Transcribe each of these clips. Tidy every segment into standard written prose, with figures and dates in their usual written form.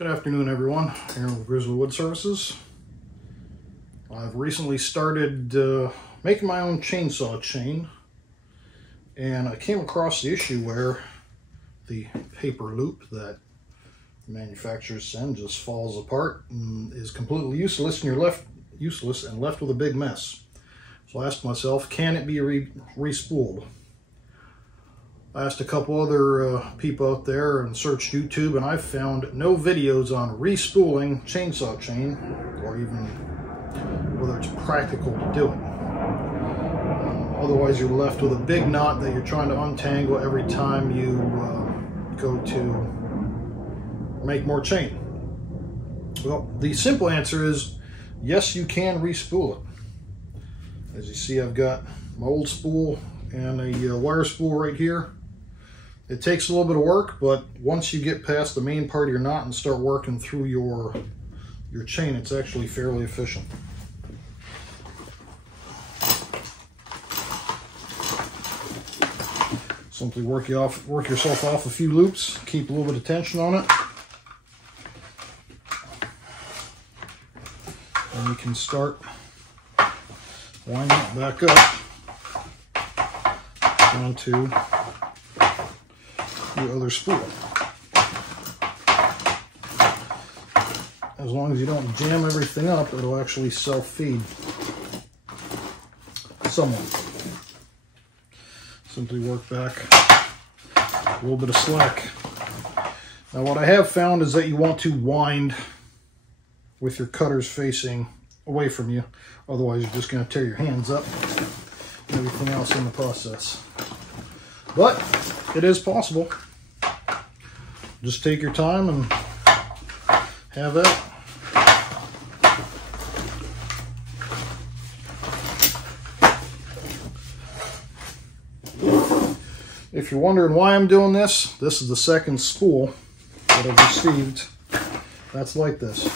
Good afternoon, everyone. Here with Grizzly Wood Services. I've recently started making my own chainsaw chain, and I came across the issue where the paper loop that the manufacturers send just falls apart and is completely useless, and you're left with a big mess. So I asked myself, can it be re-spooled? I asked a couple other people out there and searched YouTube, and I've found no videos on re-spooling chainsaw chain, or even whether it's practical to do it. Otherwise, you're left with a big knot that you're trying to untangle every time you go to make more chain. Well, the simple answer is yes, you can re-spool it. As you see, I've got my old spool and a wire spool right here. It takes a little bit of work, but once you get past the main part of your knot and start working through your chain, it's actually fairly efficient. Simply work yourself off a few loops, keep a little bit of tension on it, and you can start winding it back up onto your other spool. As long as you don't jam everything up, it'll actually self-feed somewhat. Simply work back a little bit of slack. Now, what I have found is that you want to wind with your cutters facing away from you, otherwise you're just going to tear your hands up and everything else in the process. But it is possible. Just take your time and have at it. If you're wondering why I'm doing this, this is the second spool that I've received that's like this.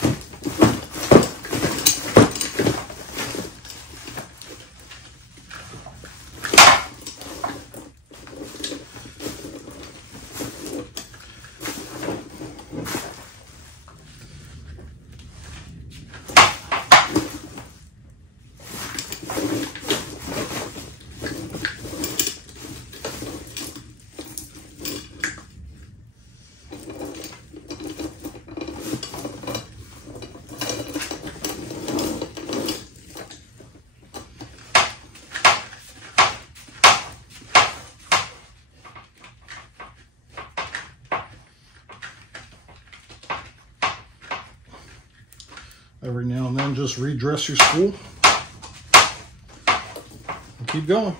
Every now and then, just redress your spool and keep going.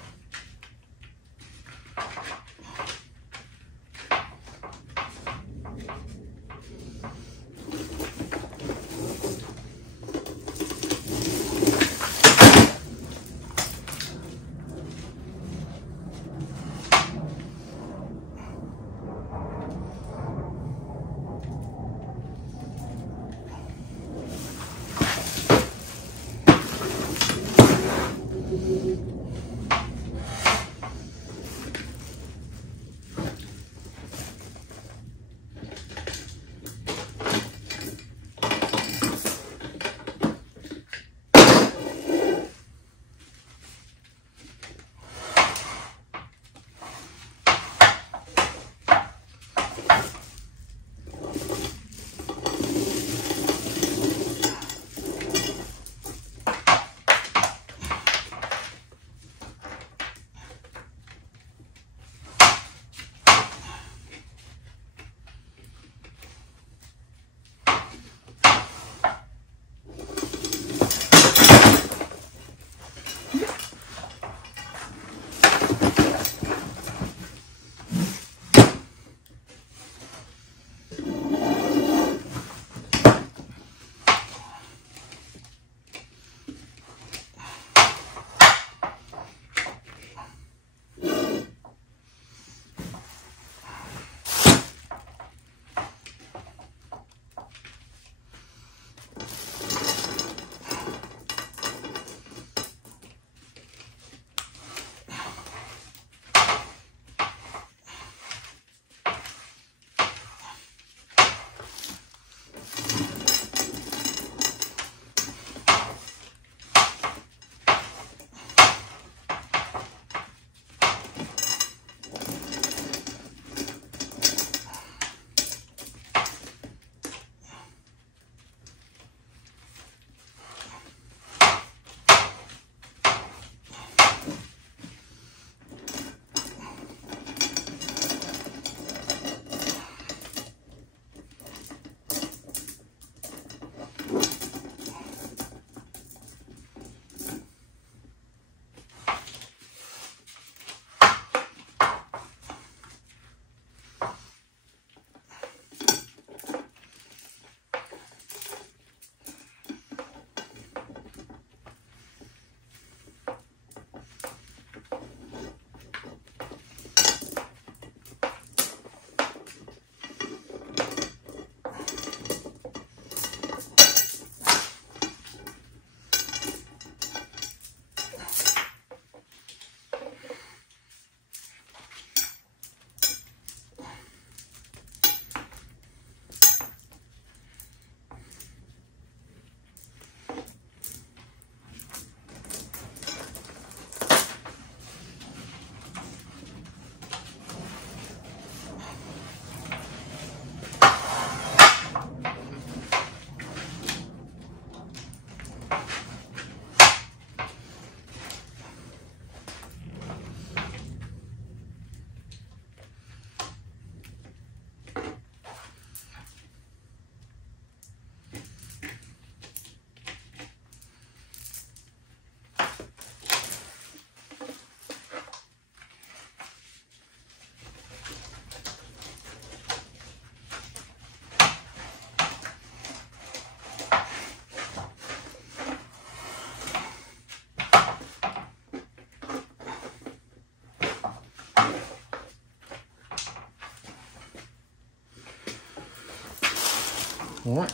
All right.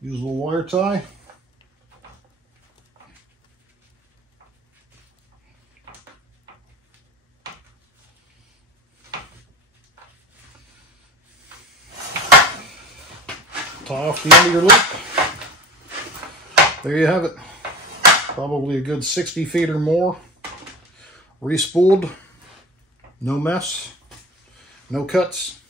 Use a little wire tie. Tie off the end of your loop. There you have it. Probably a good 60 feet or more. Re-spooled. No mess. No cuts.